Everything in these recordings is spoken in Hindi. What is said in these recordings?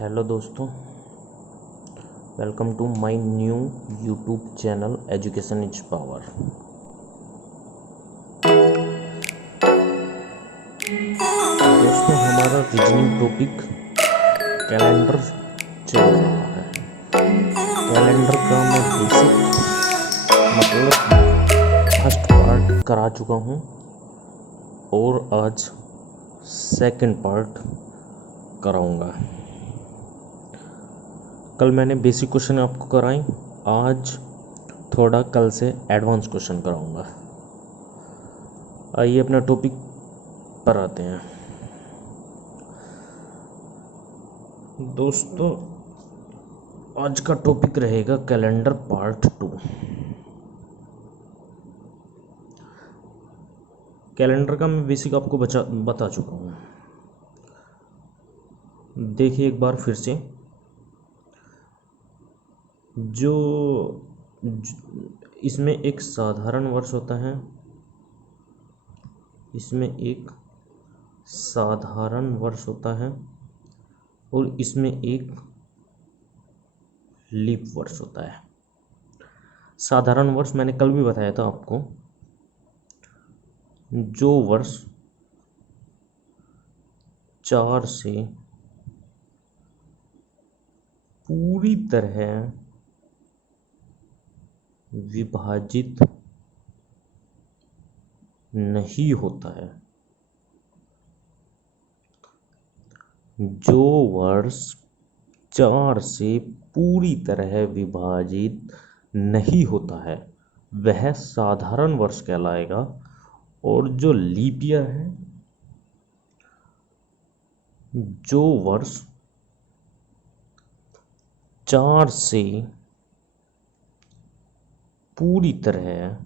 हेलो दोस्तों, welcome to my new YouTube channel education is power. दोस्तों, हमारा रीजनिंग टॉपिक कैलेंडर चल रहा है। कैलेंडर का मैं बेसिक फर्स्ट पार्ट करा चुका हूँ और आज सेकंड पार्ट कराऊंगा। कल मैंने बेसिक क्वेश्चन आपको कराए, आज थोड़ा कल से एडवांस क्वेश्चन कराऊंगा। आइए अपना टॉपिक पर आते हैं। दोस्तों, आज का टॉपिक रहेगा कैलेंडर पार्ट 2। कैलेंडर का मैं बेसिक आपको बता चुका हूँ। देखिए एक बार फिर से, इसमें एक साधारण वर्ष होता है, इसमें एक साधारण वर्ष होता है और इसमें एक लीप वर्ष होता है। साधारण वर्ष मैंने कल भी बताया था आपको, जो वर्ष 4 से पूरी तरह विभाजित नहीं होता है, जो वर्ष 4 से पूरी तरह विभाजित नहीं होता है वह साधारण वर्ष कहलाएगा। और जो लीप ईयर है, जो वर्ष 4 से पूरी तरह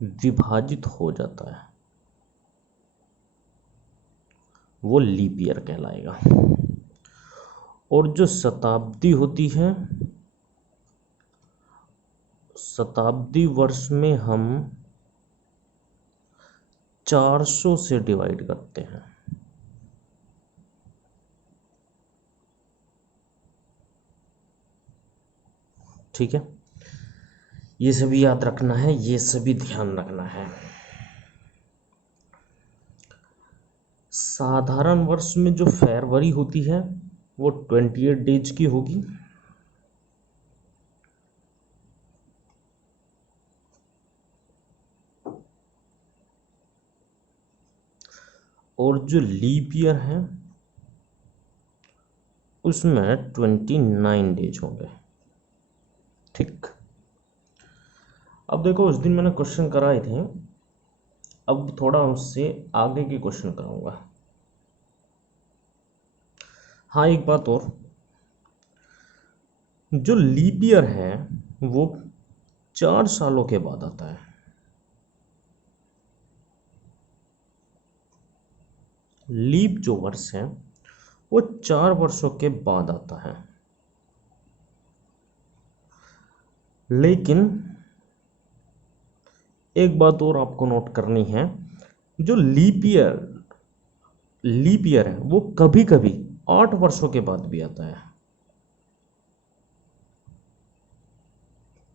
विभाजित हो जाता है वो लीप ईयर कहलाएगा। और जो शताब्दी होती है, शताब्दी वर्ष में हम 400 से डिवाइड करते हैं। ठीक है, ये सभी याद रखना है, ये सभी ध्यान रखना है। साधारण वर्ष में जो फरवरी होती है वो 28 डेज की होगी, और जो लीप ईयर है उसमें 29 डेज होंगे। ठीक, अब देखो उस दिन मैंने क्वेश्चन कराए थे, अब थोड़ा उससे आगे के क्वेश्चन कराऊंगा। हाँ, एक बात और, जो लीप ईयर है वो 4 सालों के बाद आता है। लीप जो वर्ष है वो 4 वर्षों के बाद आता है। लेकिन एक बात और आपको नोट करनी है, जो लीप ईयर है वो कभी कभी 8 वर्षों के बाद भी आता है,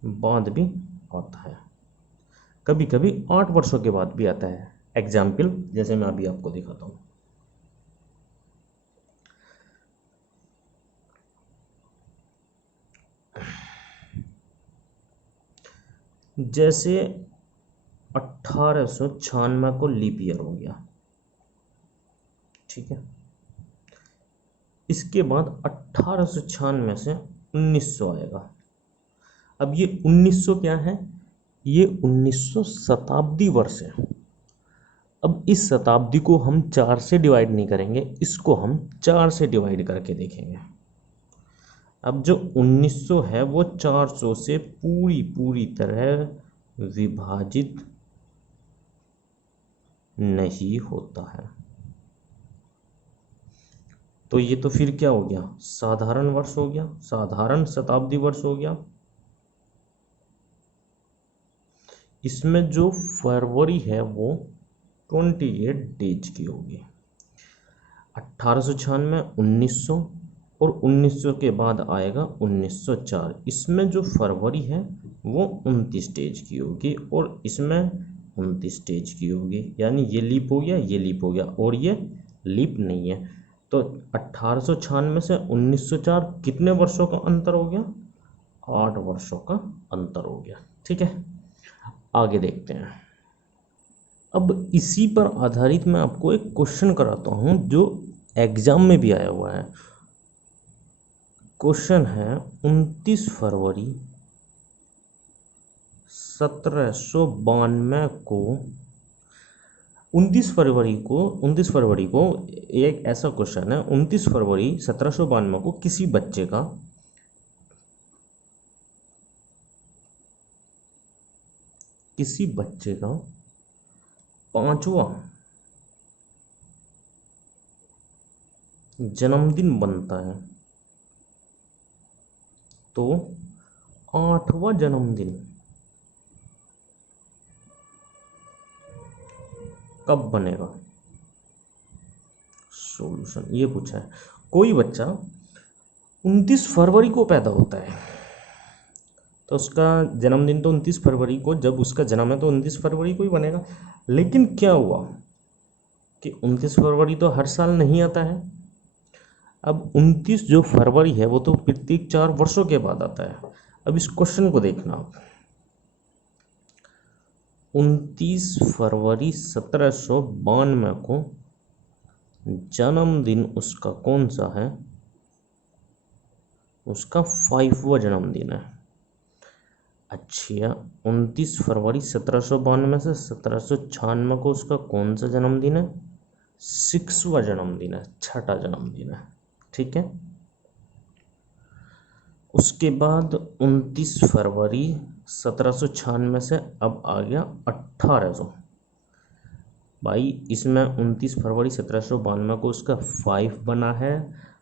बाद भी आता है, कभी कभी 8 वर्षों के बाद भी आता है। एग्जाम्पल जैसे मैं अभी आपको दिखाता हूं। जैसे 1896 को लीप ईयर हो गया, ठीक है। इसके बाद 1896 से 1900 आएगा। अब ये 1900 क्या है, ये 1900 शताब्दी वर्ष है। अब इस शताब्दी को हम 4 से डिवाइड नहीं करेंगे, इसको हम 4 से डिवाइड करके देखेंगे। अब जो 1900 है वो 400 से पूरी तरह विभाजित नहीं होता है, तो ये तो फिर क्या हो गया, साधारण वर्ष हो गया, साधारण शताब्दी वर्ष हो गया। इसमें जो फरवरी है वो 28 डेज की होगी। 1896, 1900 और 1900 के बाद आएगा 1904। इसमें जो फरवरी है वो 29 डेज की होगी और इसमें 29 डेज की होगी, यानी ये लीप हो गया, ये लीप हो गया और ये लीप नहीं है। तो 1896 से 1904 कितने वर्षों का अंतर हो गया? 8 वर्षों का अंतर हो गया। ठीक है, आगे देखते हैं। अब इसी पर आधारित मैं आपको एक क्वेश्चन कराता हूं जो एग्जाम में भी आया हुआ है। क्वेश्चन है 29 फरवरी 1792 को 29 फरवरी को एक ऐसा क्वेश्चन है, 29 फरवरी 1792 को किसी बच्चे का 5वां जन्मदिन बनता है, तो 8वां जन्मदिन कब बनेगा? सॉल्यूशन ये पूछा है। कोई बच्चा 29 फरवरी को पैदा होता है, तो उसका जन्मदिन तो 29 फरवरी को, जब उसका जन्म है तो 29 फरवरी को ही बनेगा। लेकिन क्या हुआ कि 29 फरवरी तो हर साल नहीं आता है। अब 29 जो फरवरी है वो तो प्रत्येक 4 वर्षों के बाद आता है। अब इस क्वेश्चन को देखना आप, 29 फरवरी 1792 को जन्मदिन उसका कौन सा है? उसका 5वां जन्मदिन है। अच्छा, 29 फरवरी 1792 से 1796 को उसका कौन सा जन्मदिन है? 6वां जन्मदिन है, 6ठा जन्मदिन है। ठीक है, उसके बाद 29 फरवरी 1796 से अब आ गया 1800। भाई इसमें 29 फरवरी 1792 को उसका 5 बना है।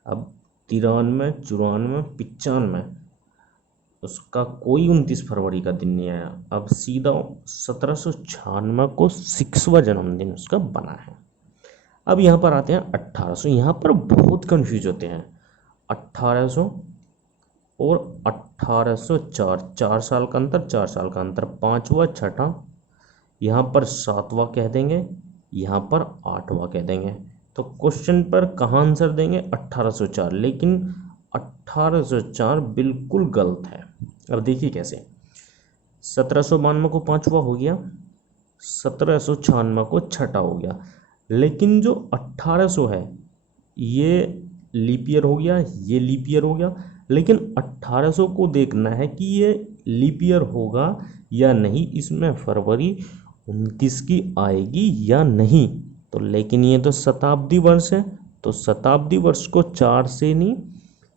अब 93, 94, 95 उसका कोई 29 फरवरी का दिन नहीं आया। अब सीधा 1796 को 6वां जन्मदिन उसका बना है। अब यहाँ पर आते हैं 1800। यहाँ पर बहुत कंफ्यूज होते हैं। 1800 और 1804, 4 साल का अंतर, 4 साल का अंतर, 5वां 6ठा, यहाँ पर 7वां कह देंगे, यहाँ पर 8वां कह देंगे। तो क्वेश्चन पर कहाँ आंसर देंगे? 1804। लेकिन 1804 बिल्कुल गलत है। अब देखिए कैसे, 1792 को 5वां हो गया, 1796 को 6ठा हो गया, लेकिन जो 1800 है ये लीप ईयर हो गया, ये लीप ईयर हो गया। लेकिन 1800 को देखना है कि ये लीप ईयर होगा या नहीं, इसमें फरवरी 29 की आएगी या नहीं। तो लेकिन ये तो शताब्दी वर्ष है, तो शताब्दी वर्ष को 4 से नहीं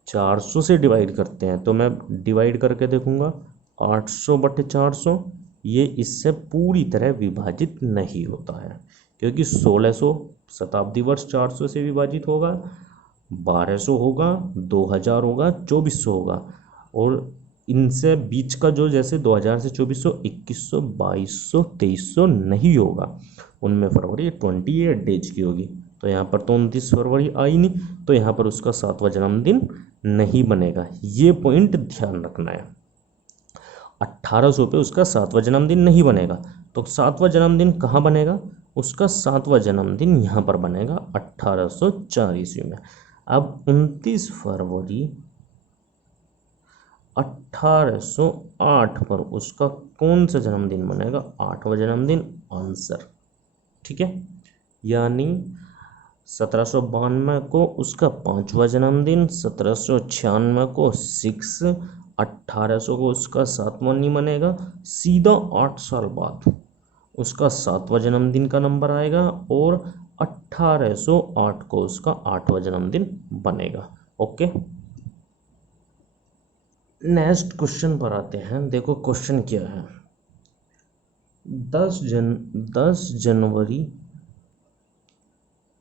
400 से डिवाइड करते हैं। तो मैं डिवाइड करके देखूंगा, 800/400, ये इससे पूरी तरह विभाजित नहीं होता है, क्योंकि 1600 शताब्दी वर्ष 400 से विभाजित होगा, 1200 होगा, 2000 होगा, 2400 होगा, और इनसे बीच का जो जैसे 2000 से 2400, 2100, 2200, 2300 नहीं होगा, उनमें फरवरी 28 डेज की होगी। तो यहाँ पर तो 29 फरवरी आई नहीं, तो यहाँ पर उसका 7वां जन्मदिन नहीं बनेगा। ये पॉइंट ध्यान रखना है। 1800 पे उसका 7वां जन्मदिन नहीं बनेगा, तो 7वां जन्मदिन कहाँ बनेगा? उसका 7वां जन्मदिन यहाँ पर बनेगा 1804 ईस्वी में। अब 29 फरवरी 1808 पर उसका कौन सा जन्मदिन बनेगा? 8वां जन्मदिन, आंसर। ठीक है, यानी 1792 को उसका 5वां जन्मदिन, 1796 को 6, 1800 को उसका 7वां नहीं बनेगा, सीधा 8 साल बाद उसका 7वां जन्मदिन का नंबर आएगा और 1808 को उसका 8वां जन्मदिन बनेगा। ओके, नेक्स्ट क्वेश्चन पर आते हैं। देखो क्वेश्चन क्या है, 10 जनवरी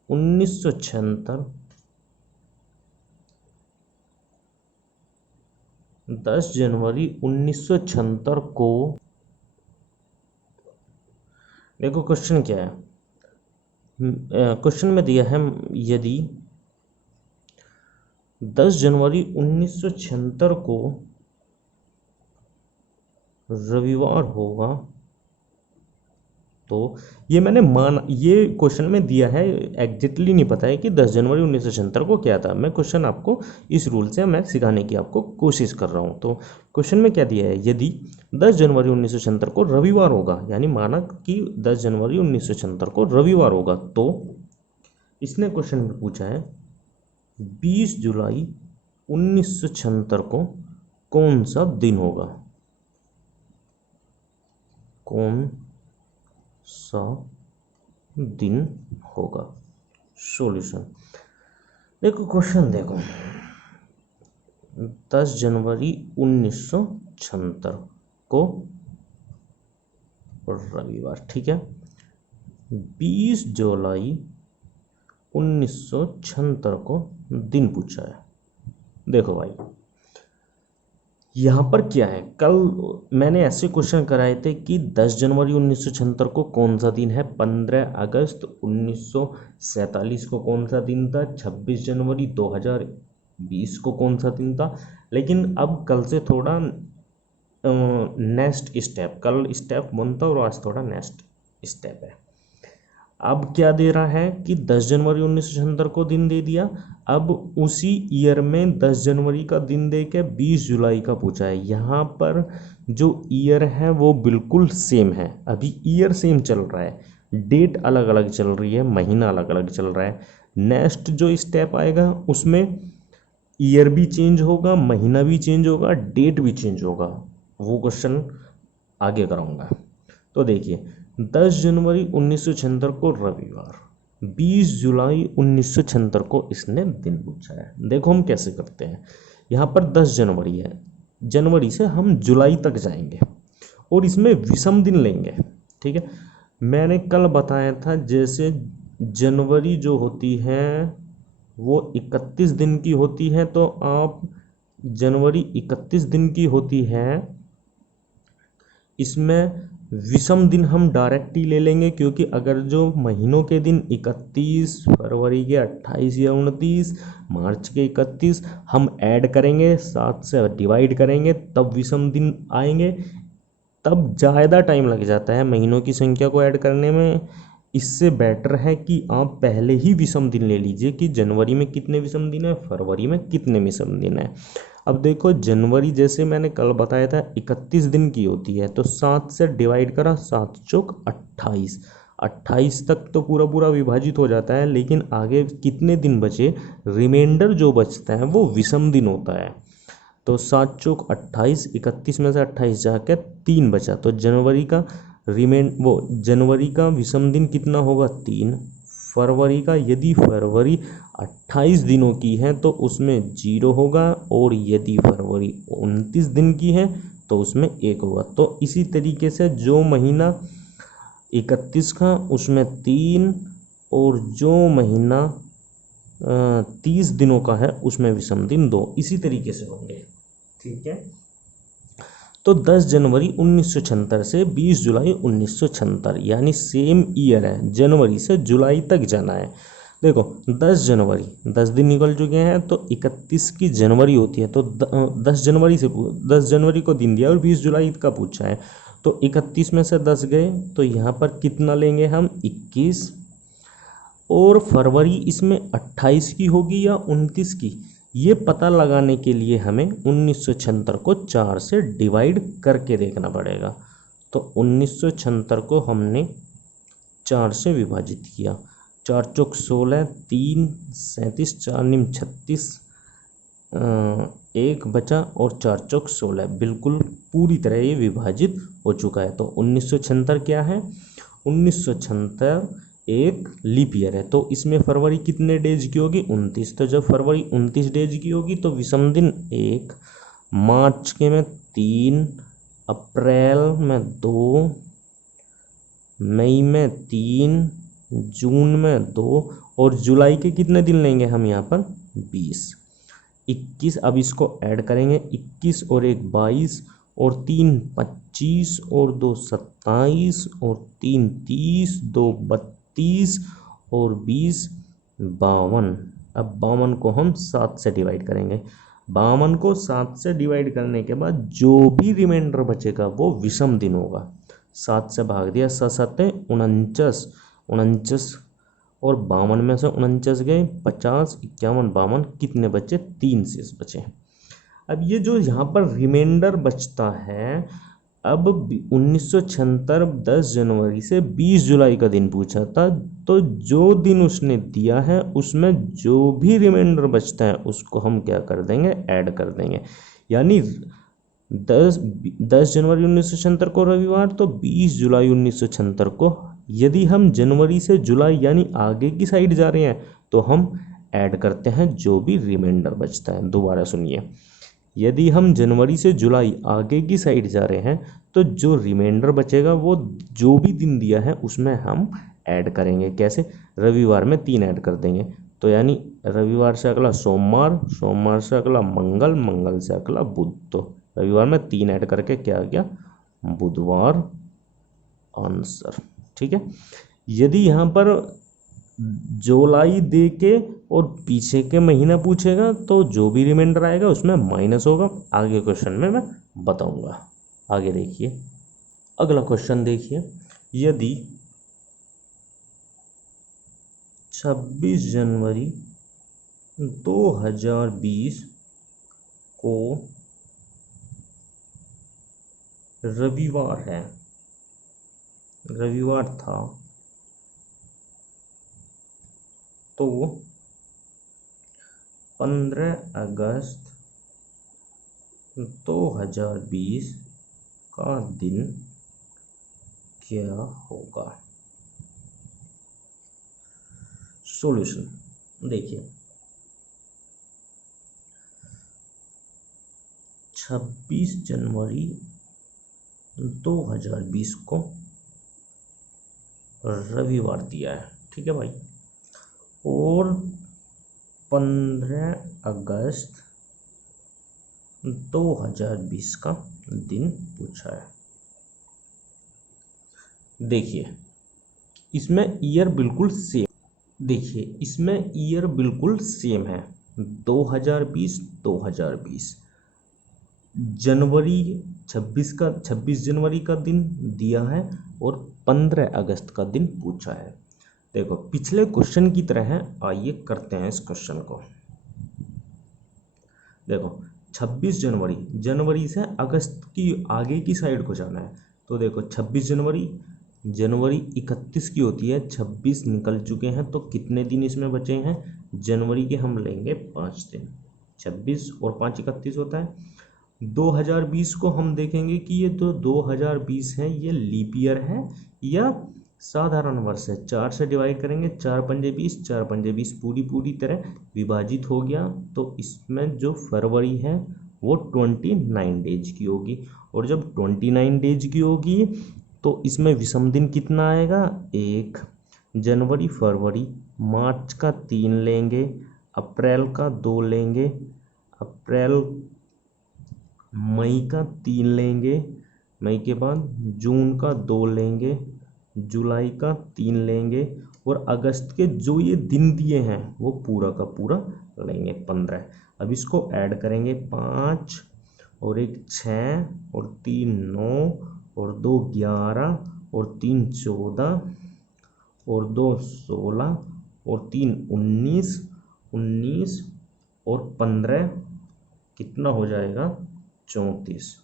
1976, 10 जनवरी 1976 को, देखो क्वेश्चन क्या है। क्वेश्चन में दिया है, यदि 10 जनवरी 1976 को रविवार होगा, तो ये मैंने मान, ये क्वेश्चन में दिया है, एग्जैक्टली नहीं पता है कि 10 जनवरी 1976 को क्या था। मैं क्वेश्चन आपको इस रूल से मैं सिखाने की आपको कोशिश कर रहा हूँ। तो क्वेश्चन में क्या दिया है, यदि 10 जनवरी 1976 को रविवार होगा, यानी माना कि 10 जनवरी 1976 को रविवार होगा, तो इसने क्वेश्चन में पूछा है 20 जुलाई 1976 को कौन सा दिन होगा, कौन सा दिन होगा। सॉल्यूशन देखो, क्वेश्चन देखो, 10 जनवरी 1976 को रविवार, ठीक है। 20 जुलाई 1976 को दिन पूछा है। देखो भाई, यहाँ पर क्या है, कल मैंने ऐसे क्वेश्चन कराए थे कि 10 जनवरी 1976 को कौन सा दिन है, 15 अगस्त 1947 को कौन सा दिन था, 26 जनवरी 2020 को कौन सा दिन था। लेकिन अब कल से थोड़ा नेक्स्ट स्टेप, कल स्टेप 1 था और आज थोड़ा नेक्स्ट स्टेप है। अब क्या दे रहा है कि 10 जनवरी 1976 को दिन दे दिया, अब उसी ईयर में 10 जनवरी का दिन दे के 20 जुलाई का पूछा है। यहाँ पर जो ईयर है वो बिल्कुल सेम है, अभी ईयर सेम चल रहा है, डेट अलग अलग चल रही है, महीना अलग अलग चल रहा है। नेक्स्ट जो स्टेप आएगा उसमें ईयर भी चेंज होगा, महीना भी चेंज होगा, डेट भी चेंज होगा, वो क्वेश्चन आगे कराऊंगा। तो देखिए, 10 जनवरी 1976 को रविवार, 20 जुलाई 1976 को इसने दिन पूछा है। देखो हम कैसे करते हैं, यहाँ पर 10 जनवरी है, जनवरी से हम जुलाई तक जाएंगे और इसमें विषम दिन लेंगे, ठीक है। मैंने कल बताया था जैसे जनवरी जो होती है वो 31 दिन की होती है, तो आप जनवरी 31 दिन की होती है, इसमें विषम दिन हम डायरेक्ट ही ले लेंगे, क्योंकि अगर जो महीनों के दिन 31, फरवरी के 28 या 29, मार्च के 31 हम ऐड करेंगे, 7 से डिवाइड करेंगे, तब विषम दिन आएंगे। तब ज़्यादा टाइम लग जाता है महीनों की संख्या को ऐड करने में। इससे बेटर है कि आप पहले ही विषम दिन ले लीजिए कि जनवरी में कितने विषम दिन है, फरवरी में कितने विषम दिन है। अब देखो, जनवरी जैसे मैंने कल बताया था 31 दिन की होती है, तो 7 से डिवाइड करा, 7 चौक 28, 28 तक तो पूरा पूरा विभाजित हो जाता है, लेकिन आगे कितने दिन बचे, रिमाइंडर जो बचता है वो विषम दिन होता है। तो 7 चौक 28, 31 में से 28 जाके 3 बचा, तो जनवरी का जनवरी का विषम दिन कितना होगा, 3। फरवरी का, यदि फरवरी 28 दिनों की है तो उसमें 0 होगा, और यदि फरवरी 29 दिन की है तो उसमें 1 होगा। तो इसी तरीके से जो महीना 31 का उसमें 3, और जो महीना 30 दिनों का है उसमें विषम दिन 2, इसी तरीके से होंगे, ठीक है। तो 10 जनवरी 1976 से 20 जुलाई 1976, यानी सेम ईयर है, जनवरी से जुलाई तक जाना है। देखो 10 जनवरी, 10 दिन निकल चुके हैं, तो 31 की जनवरी होती है, तो 10 जनवरी से 10 जनवरी को दिन दिया और 20 जुलाई का पूछा है, तो 31 में से 10 गए, तो यहाँ पर कितना लेंगे हम, 21। और फरवरी इसमें 28 की होगी या 29 की, ये पता लगाने के लिए हमें 1976 को 4 से डिवाइड करके देखना पड़ेगा। तो 1976 को हमने 4 से विभाजित किया, 4 चौक 16, 3 37, 4 निम 36, 1 बचा, और 4 चौक 16, बिल्कुल पूरी तरह ये विभाजित हो चुका है। तो 1976 क्या है, 1976 एक लीप ईयर है, तो इसमें फरवरी कितने डेज की होगी, 29। तो जब फरवरी 29 डेज की होगी तो विषम दिन 1, मार्च के में 3, अप्रैल में 2, मई में 3, जून में 2, और जुलाई के कितने दिन लेंगे हम यहाँ पर, 20, 21। अब इसको ऐड करेंगे, 21 और 1 22, और 3 25, और 2 27, और 3 30, 2 32, और 20 52। अब 52 को हम 7 से डिवाइड करेंगे। 52 को 7 से डिवाइड करने के बाद जो भी रिमाइंडर बचेगा वो विषम दिन होगा। 7 से भाग दिया, 7 7 49, 49 और 52 में से 49 गए, 50, 51, 52, कितने बचे? 3 शेष बचे। अब ये जो यहाँ पर रिमाइंडर बचता है, अब 1976 10 जनवरी से 20 जुलाई का दिन पूछा था, तो जो दिन उसने दिया है उसमें जो भी रिमाइंडर बचता है उसको हम क्या कर देंगे? ऐड कर देंगे। यानी 10 जनवरी 1976 को रविवार, तो 20 जुलाई 1976 को। यदि हम जनवरी से जुलाई यानी आगे की साइड जा रहे हैं तो हम ऐड करते हैं जो भी रिमाइंडर बचता है। दोबारा सुनिए, यदि हम जनवरी से जुलाई आगे की साइड जा रहे हैं तो जो रिमाइंडर बचेगा वो जो भी दिन दिया है उसमें हम ऐड करेंगे। कैसे? रविवार में 3 ऐड कर देंगे, तो यानी रविवार से अगला सोमवार, सोमवार से अगला मंगल, मंगल से अगला बुध, तो रविवार में 3 ऐड करके क्या आ गया? बुधवार आंसर। ठीक है। यदि यहाँ पर जुलाई दे के और पीछे के महीना पूछेगा तो जो भी रिमाइंडर आएगा उसमें माइनस होगा। आगे क्वेश्चन में मैं बताऊंगा। आगे देखिए, अगला क्वेश्चन देखिए, यदि 26 जनवरी 2020 को रविवार है, रविवार था, तो 15 अगस्त 2020 का दिन क्या होगा? सॉल्यूशन देखिए, 26 जनवरी 2020 को रविवार दिया है, ठीक है भाई, और 15 अगस्त 2020 का दिन पूछा है। देखिए इसमें ईयर बिल्कुल सेम, देखिए इसमें ईयर बिल्कुल सेम है, 2020 जनवरी 26 जनवरी का दिन दिया है और 15 अगस्त का दिन पूछा है। देखो पिछले क्वेश्चन की तरह है, आइए करते हैं इस क्वेश्चन को। देखो 26 जनवरी से अगस्त की आगे की साइड को जाना है, तो देखो 26 जनवरी 31 की होती है, 26 निकल चुके हैं, तो कितने दिन इसमें बचे हैं? जनवरी के हम लेंगे 5 दिन, 26 और 5 31 होता है। 2020 को हम देखेंगे कि ये तो 2020 है, ये लीप ईयर है या साधारण वर्ष है। 4 से डिवाइड करेंगे, 4 पंजे 20, 4 पंजे 20 पूरी तरह विभाजित हो गया, तो इसमें जो फरवरी है वो 29 डेज की होगी, और जब 29 डेज की होगी तो इसमें विषम दिन कितना आएगा? 1। जनवरी फरवरी मार्च का 3 लेंगे, अप्रैल का 2 लेंगे, अप्रैल मई का 3 लेंगे, मई के बाद जून का 2 लेंगे, जुलाई का 3 लेंगे, और अगस्त के जो ये दिन दिए हैं वो पूरा का पूरा लेंगे 15। अब इसको ऐड करेंगे, 5 और 1 6 और 3 9 और 2 11 और 3 14 और 2 16 और 3 19 और 15 कितना हो जाएगा? 34।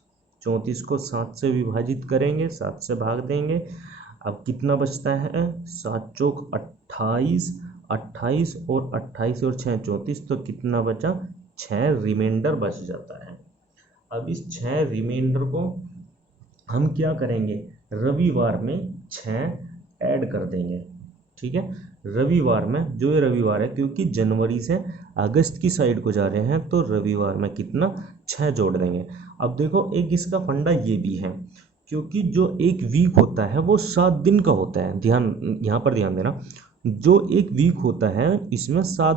34 को 7 से विभाजित करेंगे, 7 से भाग देंगे, अब कितना बचता है? 7 चौक 28, 28 और 28 और 6 34, तो कितना बचा? 6 रिमाइंडर बच जाता है। अब इस 6 रिमाइंडर को हम क्या करेंगे? रविवार में 6 ऐड कर देंगे, ठीक है। रविवार में, जो ये रविवार है, क्योंकि जनवरी से अगस्त की साइड को जा रहे हैं तो रविवार में कितना? 6 जोड़ देंगे। अब देखो एक इसका फंडा ये भी है, क्योंकि जो एक वीक होता है वो 7 दिन का होता है, ध्यान यहाँ पर ध्यान देना, जो एक वीक होता है इसमें 7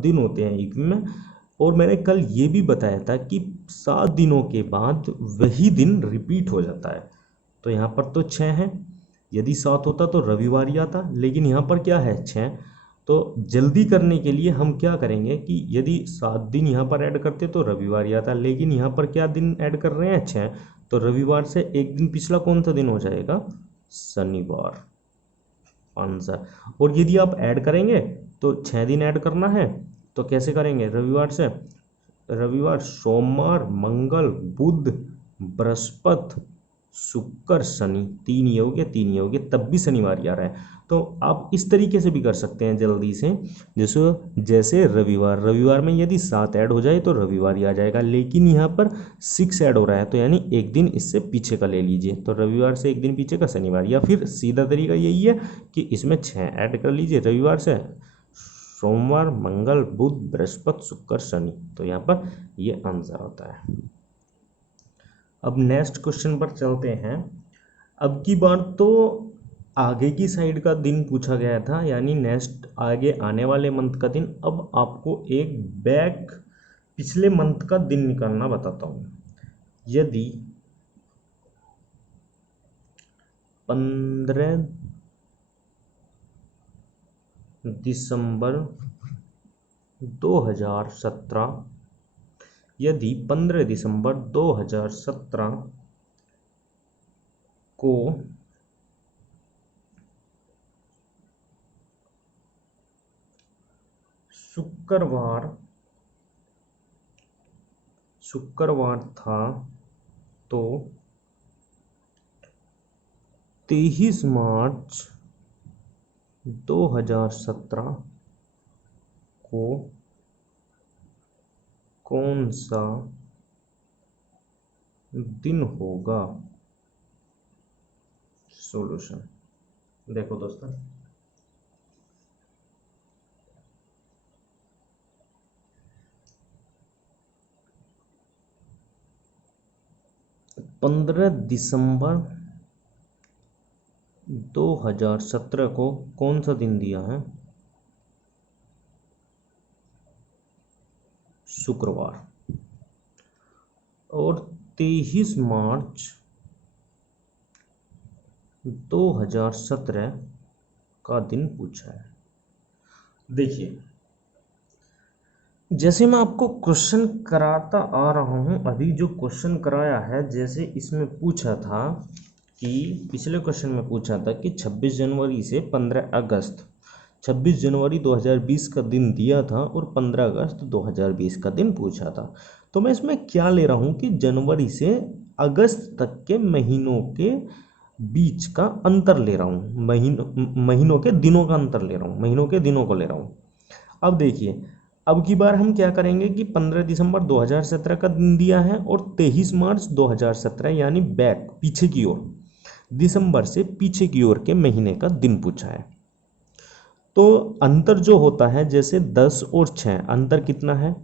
दिन होते हैं एक में, और मैंने कल ये भी बताया था कि 7 दिनों के बाद वही दिन रिपीट हो जाता है। तो यहाँ पर तो 6 है, यदि 7 होता तो रविवार ही आता, लेकिन यहाँ पर क्या है? 6, तो जल्दी करने के लिए हम क्या करेंगे कि यदि 7 दिन यहाँ पर ऐड करते तो रविवार ही आता, लेकिन यहाँ पर क्या दिन ऐड कर रहे हैं, 6, तो रविवार से एक दिन पिछला कौन सा दिन हो जाएगा, शनिवार, आंसर। और यदि आप ऐड करेंगे तो 6 दिन ऐड करना है, तो कैसे करेंगे, रविवार से, रविवार, सोमवार, मंगल, बुध, बृहस्पति, शुक्र, शनि, 3 ये हो गया, 3 ये हो गया, तब भी शनिवार ही आ रहा है। तो आप इस तरीके से भी कर सकते हैं जल्दी से, जैसे जैसे रविवार, रविवार में यदि 7 ऐड हो जाए तो रविवार ही आ जाएगा, लेकिन यहाँ पर 6 ऐड हो रहा है तो यानी एक दिन इससे पीछे का ले लीजिए, तो रविवार से एक दिन पीछे का शनिवार, या फिर सीधा तरीका यही है कि इसमें 6 ऐड कर लीजिए, रविवार से सोमवार, मंगल, बुध, बृहस्पति, शुक्र, शनि, तो यहाँ पर ये आंसर होता है। अब नेक्स्ट क्वेश्चन पर चलते हैं। अब की बार तो आगे की साइड का दिन पूछा गया था, यानी नेक्स्ट आगे आने वाले मंथ का दिन। अब आपको एक बैक पिछले मंथ का दिन निकालना बताता हूँ। यदि 15 दिसंबर 2017, यदि 15 दिसंबर 2017 को शुक्रवार था, तो 23 मार्च 2017 को कौन सा दिन होगा। सॉल्यूशन देखो दोस्तों, पंद्रह दिसंबर 2017 को कौन सा दिन दिया है, शुक्रवार। और 23 मार्च 2017 का दिन पूछा है। देखिए, जैसे मैं आपको क्वेश्चन कराता आ रहा हूँ, अभी जो क्वेश्चन कराया है, जैसे इसमें पूछा था कि पिछले क्वेश्चन में पूछा था कि 26 जनवरी से 15 अगस्त, 26 जनवरी 2020 का दिन दिया था और 15 अगस्त 2020 का दिन पूछा था। तो मैं इसमें क्या ले रहा हूँ कि जनवरी से अगस्त तक के महीनों के बीच का अंतर ले रहा हूँ, महीनों के दिनों का अंतर ले रहा हूँ, महीनों के दिनों को ले रहा हूँ। अब देखिए, अब की बार हम क्या करेंगे कि 15 दिसंबर 2017 का दिन दिया है और 23 मार्च 2017 यानी बैक पीछे की ओर, दिसंबर से पीछे की ओर के महीने का दिन पूछा है। तो अंतर जो होता है, जैसे 10 और 6, अंतर कितना है,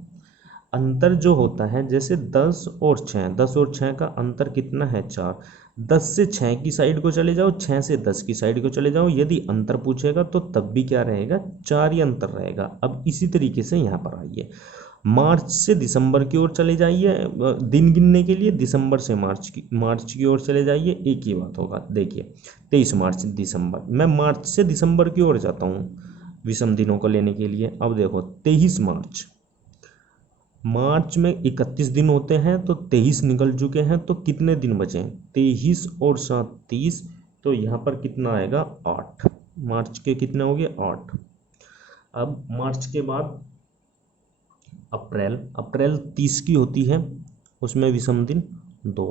अंतर जो होता है जैसे 10 और 6, 10 और 6 का अंतर कितना है, 4। 10 से 6 की साइड को चले जाओ, 6 से 10 की साइड को चले जाओ, यदि अंतर पूछेगा तो तब भी क्या रहेगा, 4 ही अंतर रहेगा। अब इसी तरीके से यहाँ पर आइए, मार्च से दिसंबर की ओर चले जाइए, दिन गिनने के लिए दिसंबर से मार्च की ओर चले जाइए, एक ही बात होगा। देखिए 23 मार्च दिसंबर, मैं मार्च से दिसंबर की ओर जाता हूँ विषम दिनों को लेने के लिए। अब देखो 23 मार्च में 31 दिन होते हैं, तो 23 निकल चुके हैं, तो कितने दिन बचे, 23 और 7 30, तो यहाँ पर कितना आएगा, 8। मार्च के कितने हो गए, 8। अब मार्च के बाद अप्रैल, अप्रैल 30 की होती है, उसमें विषम दिन 2।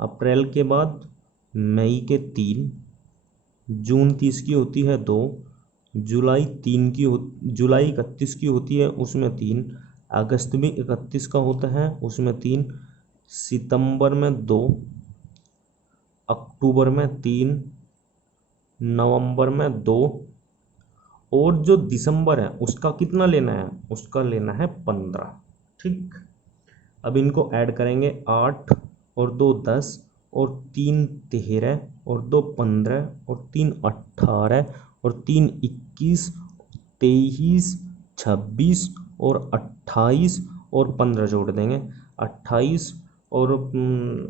अप्रैल के बाद मई के 3, जून 30 की होती है 2, जुलाई 3 की जुलाई 31 की होती है, उसमें 3, अगस्त में 31 का होता है, उसमें 3, सितंबर में 2, अक्टूबर में 3, नवंबर में 2, और जो दिसंबर है उसका कितना लेना है, उसका लेना है 15। ठीक, अब इनको ऐड करेंगे, 8 और 2 10 और 3 13 और 2 15 और 3 18 और 3 21, 23 26 और 28 और 15 जोड़ देंगे, 28 और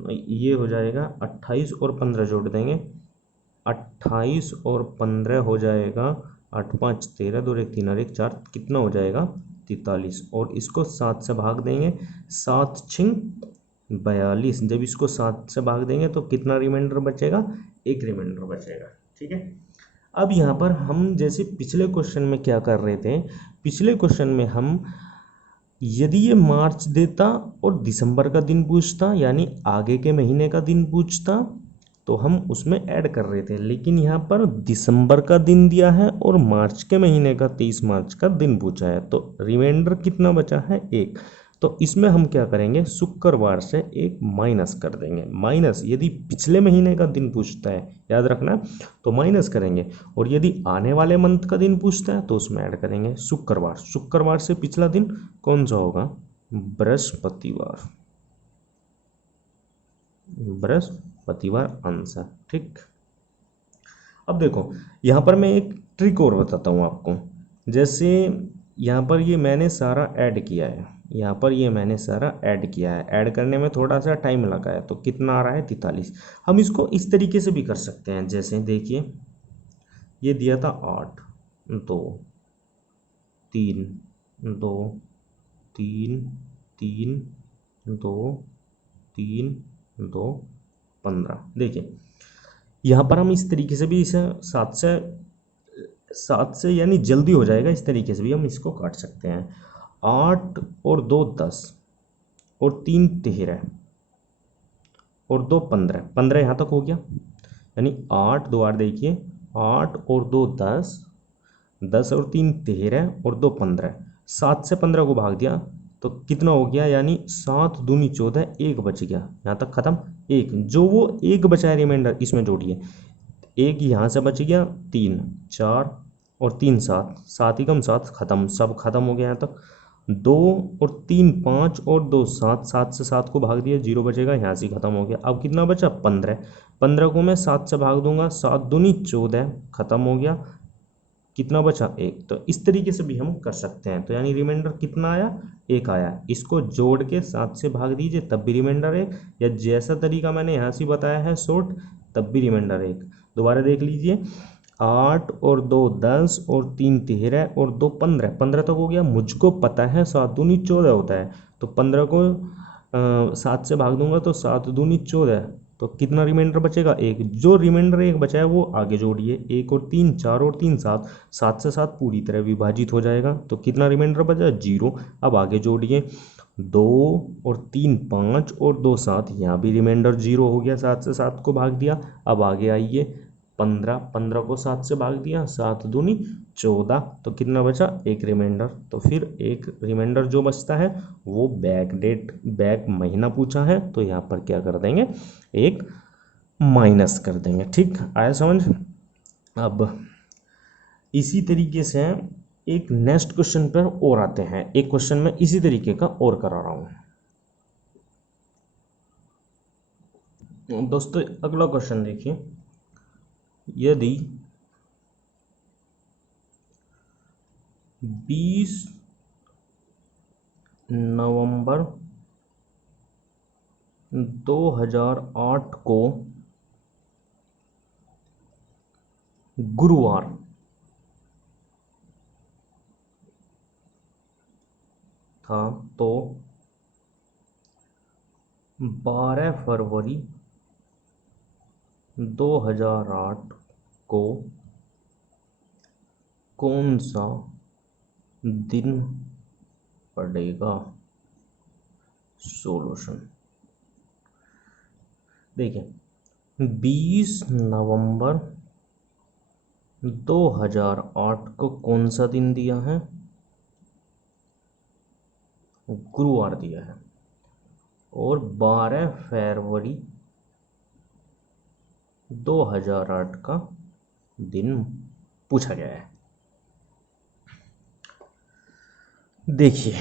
ये हो जाएगा, 28 और 15 जोड़ देंगे, 28 और 15 हो जाएगा 8 5 13, 2 1 3 और 1 4, कितना हो जाएगा 43। और इसको 7 से भाग देंगे, 7 6 42। जब इसको 7 से भाग देंगे तो कितना रिमाइंडर बचेगा, एक रिमाइंडर बचेगा। ठीक है, अब यहाँ पर हम जैसे पिछले क्वेश्चन में क्या कर रहे थे, पिछले क्वेश्चन में हम यदि ये मार्च देता और दिसंबर का दिन पूछता, यानी आगे के महीने का दिन पूछता, तो हम उसमें ऐड कर रहे थे। लेकिन यहाँ पर दिसंबर का दिन दिया है और मार्च के महीने का 23 मार्च का दिन पूछा है, तो रिमाइंडर कितना बचा है, एक। तो इसमें हम क्या करेंगे, शुक्रवार से एक माइनस कर देंगे। माइनस, यदि पिछले महीने का दिन पूछता है, याद रखना, तो माइनस करेंगे। और यदि आने वाले मंथ का दिन पूछता है तो उसमें ऐड करेंगे शुक्रवार। शुक्रवार से पिछला दिन कौन सा होगा, बृहस्पतिवार। बृहस्पतिवार आंसर। ठीक, अब देखो यहाँ पर मैं एक ट्रिक और बताता हूँ आपको। जैसे यहाँ पर ये मैंने सारा ऐड किया है, यहाँ पर ये मैंने सारा ऐड किया है, ऐड करने में थोड़ा सा टाइम लगा है, तो कितना आ रहा है 43। हम इसको इस तरीके से भी कर सकते हैं, जैसे देखिए ये दिया था 8 2 3 2 3 3 2 3 2 15। देखिए यहाँ पर हम इस तरीके से भी इसे 7 से यानी जल्दी हो जाएगा, इस तरीके से भी हम इसको काट सकते हैं। 8 और 2 10 और 3 13 और 2 15, 15 यहाँ तक हो गया। यानी 8 2 8, देखिए 8 और 2 10, 10 और 3 13 और 2 15। 7 से 15 को भाग दिया तो कितना हो गया, यानी 7 दूनी 14, एक बच गया, यहाँ तक खत्म। एक जो वो एक बचा है रिमाइंडर, इसमें जोड़िए, एक यहाँ से बच गया, 3 4 और 3 7, 7 ही कम 7, खत्म, सब खत्म हो गया यहाँ तक। 2 और 3 5 और 2 7, 7 से 7 को भाग दिया, 0 बचेगा, यहाँ से खत्म हो गया। अब कितना बचा, 15। 15 को मैं 7 से भाग दूंगा, 7 दूनी 14, खत्म हो गया, कितना बचा, एक। तो इस तरीके से भी हम कर सकते हैं। तो यानी रिमाइंडर कितना आया, एक आया। इसको जोड़ के 7 से भाग दीजिए तब भी रिमाइंडर एक, या जैसा तरीका मैंने यहाँ से बताया है शॉर्ट, तब भी रिमाइंडर एक। दोबारा देख लीजिए, 8 और 2 10 और 3 13 और 2 15, 15 तक हो गया। मुझको पता है 7 दूनी 14 होता है, तो 15 को 7 से भाग दूंगा तो 7 दूनी 14, तो कितना रिमाइंडर बचेगा, एक। जो रिमाइंडर एक बचा है वो आगे जोड़िए, 1 और 3 4 और 3 7, 7 से 7 पूरी तरह विभाजित हो जाएगा, तो कितना रिमाइंडर बचा, 0। अब आगे जोड़िए, 2 और 3 5 और 2 7, यहाँ भी रिमाइंडर 0 हो गया, 7 से 7 को भाग दिया। अब आगे आइए, 15, 15 को 7 से भाग दिया, 7 दूनी 14, तो कितना बचा, एक रिमाइंडर। तो फिर एक रिमाइंडर जो बचता है वो बैक डेट, बैक महीना पूछा है, तो यहाँ पर क्या कर देंगे, एक माइनस कर देंगे। ठीक, आया समझ। अब इसी तरीके से एक नेक्स्ट क्वेश्चन पर और आते हैं। एक क्वेश्चन में इसी तरीके का और करा रहा हूँ दोस्तों। अगला क्वेश्चन देखिए, यदि 20 नवंबर 2008 को गुरुवार था, तो 12 फरवरी 2008 को कौन सा दिन पड़ेगा। सॉल्यूशन देखिए, 20 नवंबर 2008 को कौन सा दिन दिया है, गुरुवार दिया है, और 12 फरवरी 2008 का दिन पूछा गया है। देखिए,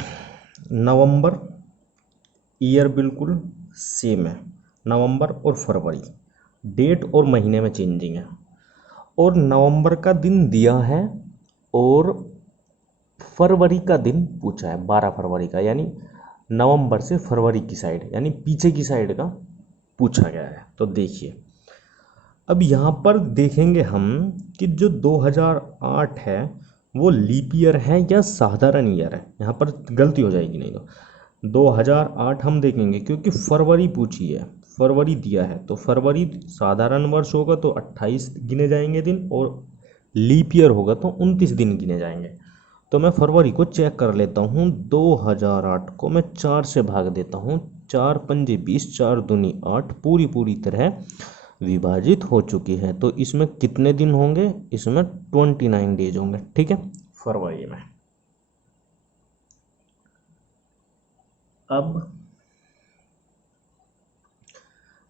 नवंबर ईयर बिल्कुल सेम है, नवंबर और फरवरी, डेट और महीने में चेंजिंग है, और नवंबर का दिन दिया है और फरवरी का दिन पूछा है, 12 फरवरी का, यानी नवंबर से फरवरी की साइड, यानी पीछे की साइड का पूछा गया है। तो देखिए, अब यहाँ पर देखेंगे हम कि जो 2008 है वो लीप ईयर है या साधारण ईयर है। यहाँ पर गलती हो जाएगी, नहीं तो 2008 हम देखेंगे क्योंकि फरवरी पूछी है, फरवरी दिया है, तो फरवरी साधारण वर्ष होगा तो 28 गिने जाएंगे दिन, और लीप ईयर होगा तो 29 दिन गिने जाएंगे। तो मैं फरवरी को चेक कर लेता हूँ। 2008 को मैं 4 से भाग देता हूँ, 4 पंजे 20, 4 दूनी 8, पूरी तरह विभाजित हो चुकी है। तो इसमें कितने दिन होंगे? इसमें 29 डेज होंगे। ठीक है, फरवरी में। अब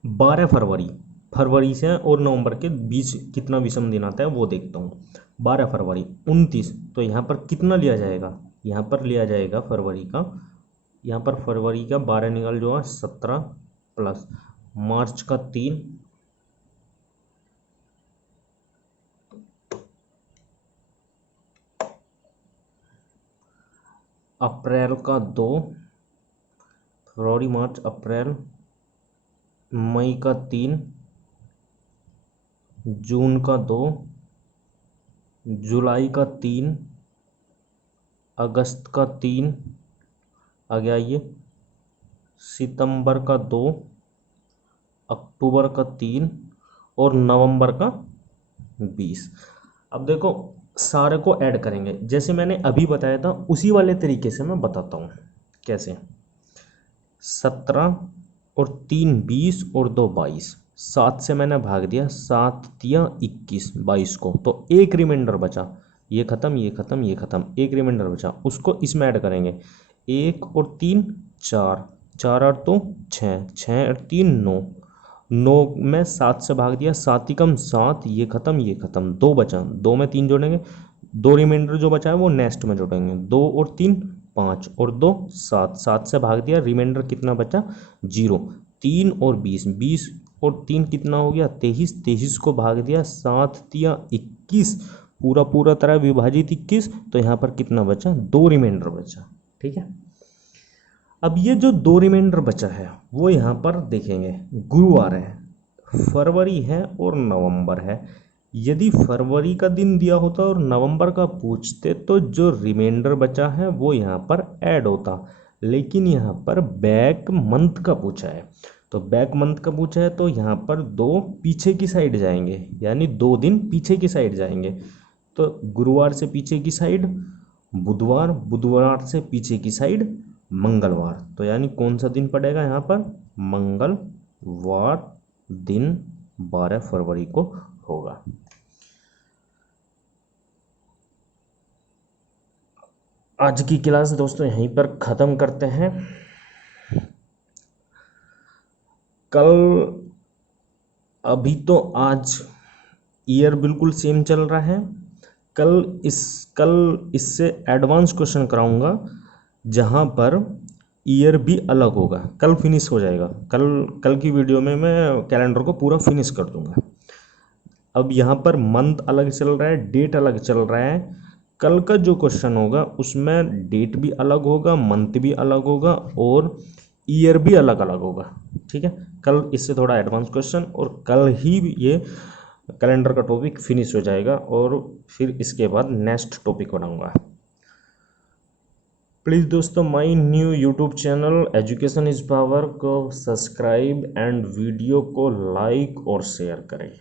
12 फरवरी, फरवरी से और नवंबर के बीच कितना विषम दिन आता है वो देखता हूँ। 12 फरवरी 29, तो यहाँ पर कितना लिया जाएगा? यहाँ पर लिया जाएगा फरवरी का, यहाँ पर फरवरी का 12 निकल जो है 17 प्लस मार्च का 3, अप्रैल का 2, फरवरी मार्च अप्रैल, मई का 3, जून का 2, जुलाई का 3, अगस्त का 3 आ गया ये, सितंबर का 2, अक्टूबर का 3 और नवंबर का 20। अब देखो सारे को ऐड करेंगे, जैसे मैंने अभी बताया था उसी वाले तरीके से मैं बताता हूँ कैसे। 17 और 3 20 और 2 22, 7 से मैंने भाग दिया, 7 दिया 21, 22 को, तो एक रिमाइंडर बचा, ये ख़त्म ये ख़त्म ये ख़त्म, एक रिमाइंडर बचा, उसको इसमें ऐड करेंगे। 1 और 3 4, 4 और 2 6, 6 और 3 9, 9 में 7 से भाग दिया, 7 ही कम 7, ये ख़त्म ये ख़त्म, 2 बचा, 2 में 3 जोड़ेंगे, 2 रिमाइंडर जो बचा है वो नेक्स्ट में जोड़ेंगे, 2 और 3 5 और 2 7, 7 से भाग दिया, रिमाइंडर कितना बचा? 0। 3 और 20, 20 और 3 कितना हो गया? 23, 23 को भाग दिया, 7 दिया 21, पूरा तरह विभाजित 21, तो यहाँ पर कितना बचा? 2 रिमाइंडर बचा। ठीक है, अब ये जो 2 रिमाइंडर बचा है वो यहाँ पर देखेंगे, गुरुवार है, फरवरी है और नवंबर है। यदि फरवरी का दिन दिया होता और नवंबर का पूछते तो जो रिमाइंडर बचा है वो यहाँ पर ऐड होता, लेकिन यहाँ पर बैक मंथ का पूछा है, तो बैक मंथ का पूछा है तो यहाँ पर 2 पीछे की साइड जाएंगे, यानी 2 दिन पीछे की साइड जाएंगे। तो गुरुवार से पीछे की साइड बुधवार, बुधवार से पीछे की साइड मंगलवार, तो यानी कौन सा दिन पड़ेगा यहाँ पर? मंगलवार दिन 12 फरवरी को होगा। आज की क्लास दोस्तों यहीं पर ख़त्म करते हैं। कल, अभी तो आज ईयर बिल्कुल सेम चल रहा है, कल इससे एडवांस क्वेश्चन कराऊंगा जहां पर ईयर भी अलग होगा। कल फिनिश हो जाएगा, कल की वीडियो में मैं कैलेंडर को पूरा फिनिश कर दूंगा। अब यहाँ पर मंथ अलग चल रहा है, डेट अलग चल रहा है, कल का जो क्वेश्चन होगा उसमें डेट भी अलग होगा, मंथ भी अलग होगा और ईयर भी अलग अलग होगा। ठीक है, कल इससे थोड़ा एडवांस क्वेश्चन, और कल ही ये कैलेंडर का टॉपिक फिनिश हो जाएगा और फिर इसके बाद नेक्स्ट टॉपिक बनाऊंगा। प्लीज़ दोस्तों my new YouTube channel education is power को सब्सक्राइब एंड वीडियो को लाइक और शेयर करें।